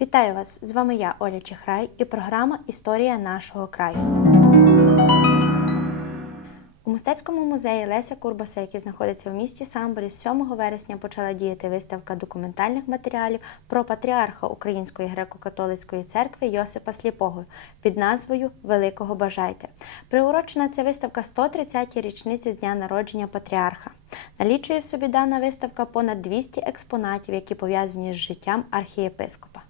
Вітаю вас! З вами я, Оля Чехрай, і програма Історія нашого краю. Мистецькому музеї Леся Курбаса, який знаходиться в місті Самборі, з 7 вересня почала діяти виставка документальних матеріалів про патріарха Української греко-католицької церкви Йосипа Сліпого під назвою Великого Бажайте. Приурочена ця виставка 130-й річниці з дня народження патріарха. Налічує в собі дана виставка понад 200 експонатів, які пов'язані з життям архієпископа.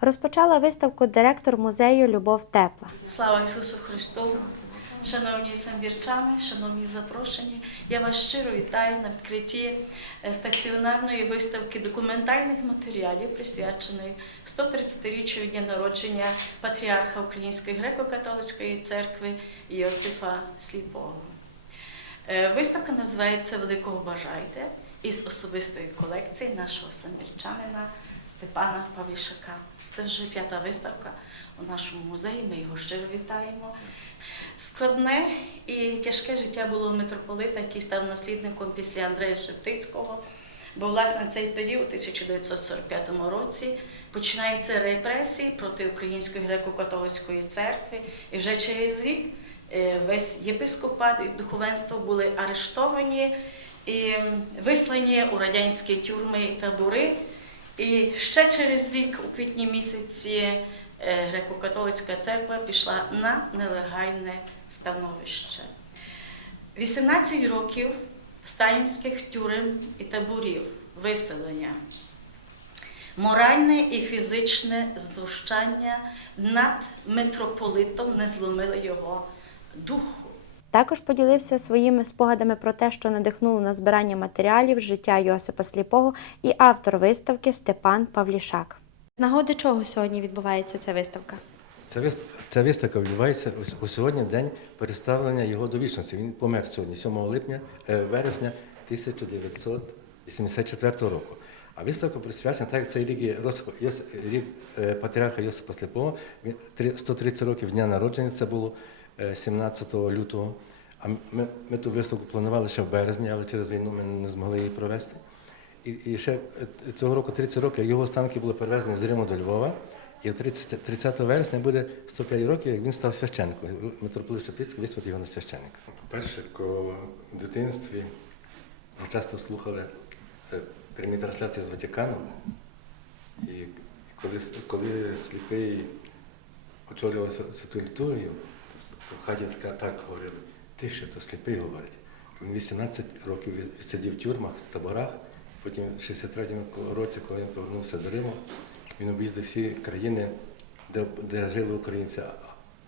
Розпочала виставку директор музею Любов Тепла. Слава Ісусу Христу! Шановні самбірчани, шановні запрошені, я вас щиро вітаю на відкритті е, стаціонарної виставки документальних матеріалів, присвяченої 130-річчю дня народження патріарха Української греко-католицької церкви Йосифа Сліпого. Е, Виставка називається Великого Бажайте із особистої колекції нашого самбірчанина Степана Павлішака. Це вже п'ята виставка у нашому музеї. Ми його щиро вітаємо. Складне і тяжке життя було у митрополита, який став наслідником після Андрея Шептицького. Бо, власне, цей період, у 1945 році, починаються репресії проти Української греко-католицької церкви. І вже через рік е, весь єпископат і духовенство були арештовані і вислані у радянські тюрми і табори. І ще через рік, у квітні місяці, е, греко-католицька церква пішла на нелегальне становище. 18 років сталінських тюрем і таборів, виселення, моральне і фізичне знущання над митрополитом не зломило його духу. Також поділився своїми спогадами про те, що надихнуло на збирання матеріалів життя Йосипа Сліпого і автор виставки Степан Павлішак. З нагоди чого сьогодні відбувається ця виставка? Ця вис- Ця виставка відбувається у сьогодні день переставлення його до вічності. Він помер сьогодні, 7 липня, е, вересня 1984 року. А виставка присвячена, так як цей рік рік е, патріарха Йосипа три- 130 років дня народження, це було 17 лютого. А ми, ми ту виставку планували ще в березні, але через війну ми не змогли її провести. І, і ще е, цього року 30 років його останки були перевезені з Риму до Львова. І 30, 30 вересня буде 105 років, як він став священником. Митрополит Шептицький висвятив його на священника. По-перше, в дитинстві ми часто слухали е, прямі трансляції з Ватикану, і коли, коли сліпий очолював свя- святу літургію, в хаті так говорили, тише, то сліпий говорить. Він 18 років сидів в тюрмах, в таборах, потім в 63-му році, коли він повернувся до Риму, він об'їздив всі країни, де, де жили українці: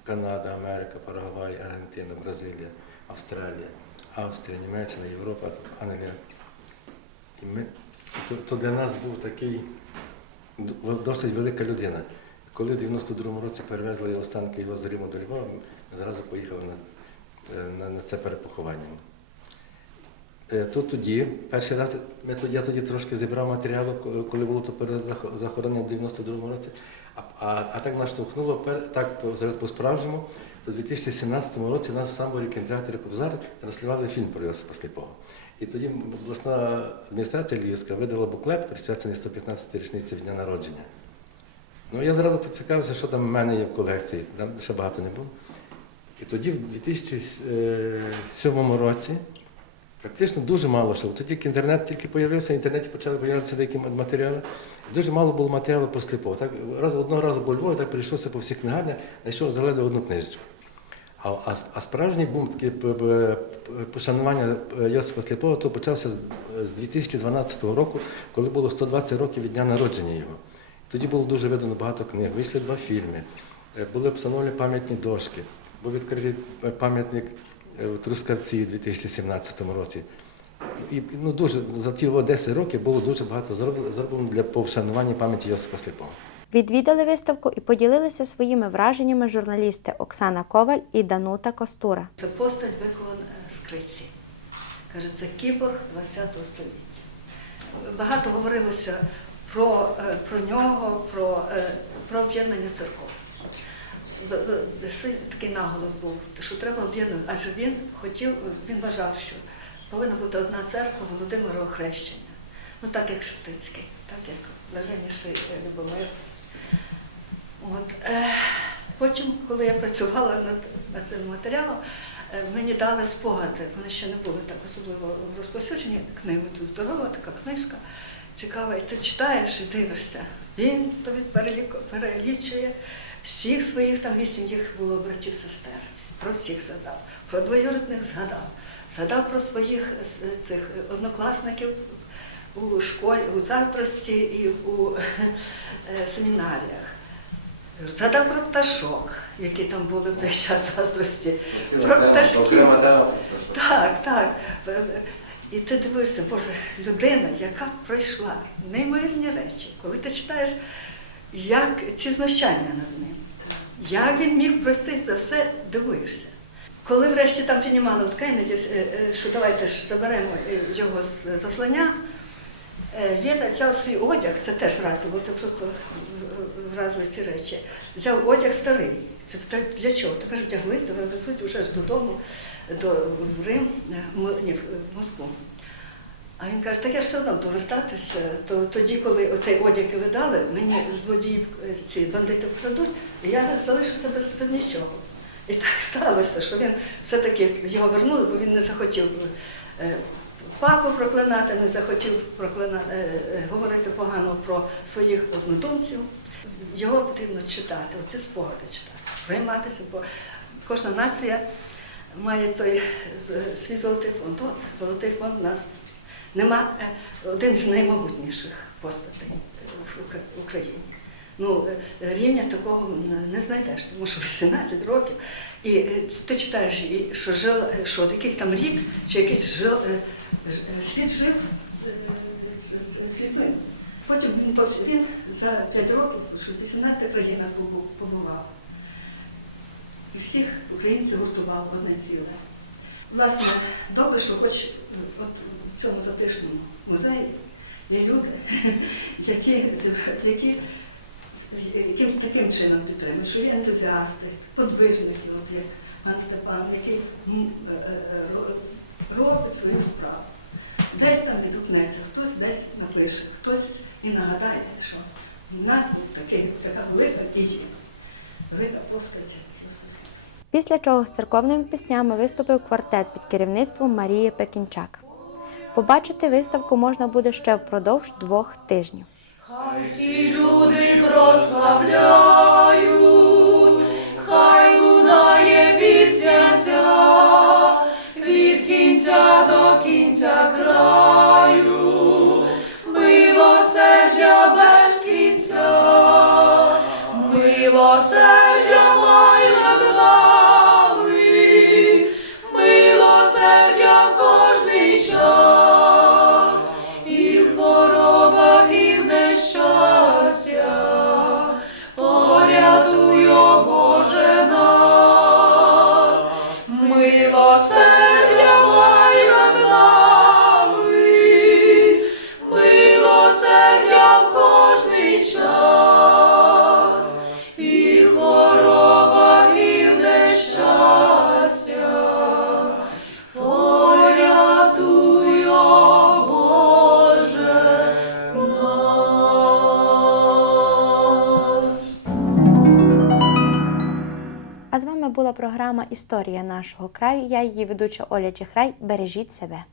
Канада, Америка, Парагвай, Аргентина, Бразилія, Австралія, Австрія, Німеччина, Європа, Англія. І ми, то, то для нас був такий досить велика людина. Коли в 92-му році перевезли останки його з Риму до Львова, зразу поїхали на, е, на, на це перепоховання. Е, То тоді, перший раз ми я тоді трошки зібрав матеріалу, коли було то перезахоронення в 92-му році. А, а, а так наштовхнуло так зараз по-справжньому, то в 2017 році нас в Самборі кінотеатрі Кобзар транслювали фільм про Йосипа Сліпого. І тоді обласна адміністрація Львівська видала буклет, присвячений 115-й річниці дня народження. Ну, я зразу поцікавився, що там в мене є в колекції, там ще багато не було. І тоді, в 2007 році, практично дуже мало що. Тоді як інтернет тільки з'явився, в інтернеті почали з'являтися деякі матеріали. Дуже мало було матеріалу про сліпого. Так, раз, одного разу у Львові, так прийшовся по всіх книгарнях, знайшов заледве одну книжечку. А, а, а справжній бум таке пошанування е, Йосипа Сліпого то почався з, з 2012 року, коли було 120 років від дня народження його. Тоді було дуже видано багато книг, вийшли два фільми, е, були встановлені пам'ятні дошки, був відкритий е, пам'ятник е, в Трускавці у 2017 році. І ну, дуже, за ті о, 10 років було дуже багато зроблено зроблено для повшанування пам'яті Йосипа Сліпого. Відвідали виставку і поділилися своїми враженнями журналісти Оксана Коваль і Данута Костура. Це постать викована з криці. Каже, це кіборг ХХ століття. Багато говорилося про, е, про нього, про, е, про об'єднання церков. Такий наголос був, що треба об'єднувати. Адже він хотів, він вважав, що повинна бути одна церква Володимира Охрещення. Ну так як Шептицький, так як блаженніший е, Любомир. От, е, потім, коли я працювала над, над цим матеріалом, е, мені дали спогади, вони ще не були так особливо розповсюджені. Книгу тут здорова, така книжка цікава. І ти читаєш і дивишся. Він тобі перелічує всіх своїх, там вісім їх було братів сестер, про всіх згадав, про двоюрідних згадав, згадав про своїх е, тих е, однокласників у школі, у заздрості і у е, семінаріях. Згадав про пташок, які там були в той час заздрості. Про пташків. Так, так. Е, І ти дивишся, Боже, людина, яка пройшла неймовірні речі, коли ти читаєш, як ці знущання над ним, як він міг пройти це все, дивуєшся. Коли врешті там піднімали Кеннеді, е, е, що давайте ж заберемо е, його з заслання, він взяв свій одяг, це теж вразило, ти просто вразили ці речі. Взяв одяг старий. Це для чого? Каже, вдягли, тебе везуть уже ж додому, до, Рим, ні, в Москву. А він каже, так я все одно довертатися, то тоді, коли оцей одяг і видали, мені злодії е, ці бандити вкрадуть, і я залишився без, без нічого. І так сталося, що він все-таки його вернули, бо він не захотів е, папу проклинати, не захотів проклинати, е, говорити погано про своїх однодумців. Його потрібно читати, оці спогади читати, прийматися, бо кожна нація має той свій золотий фонд. От золотий фонд нас нема е, один з наймогутніших постатей в Україні. Ну, е, рівня такого не- знайдеш, тому що 18 років. І е, ти читаєш, що жил, е, що якийсь там рік, чи якийсь е, світ жив сліпим. Потім він він за 5 років, в 18 країнах побував. І всіх українців гуртував одне ціле. Власне, добре, що хоч от цьому затишному музеї є люди, які, які яким таким чином підтримують, що є ентузіасти, подвижники, от як пан Степан, який е, е, ро- робить свою справу. Десь там відгукнеться, хтось десь напише, хтось і нагадає, що в нас був такий, така велика і велика постать Після чого з церковними піснями виступив квартет під керівництвом Марії Пекінчак. Побачити виставку можна буде ще впродовж двох тижнів. Хай всі люди прославляють, хай лунає пісня ця від кінця до кінця була програма Історія нашого краю. Я її ведуча Оля Чехрай. Бережіть себе.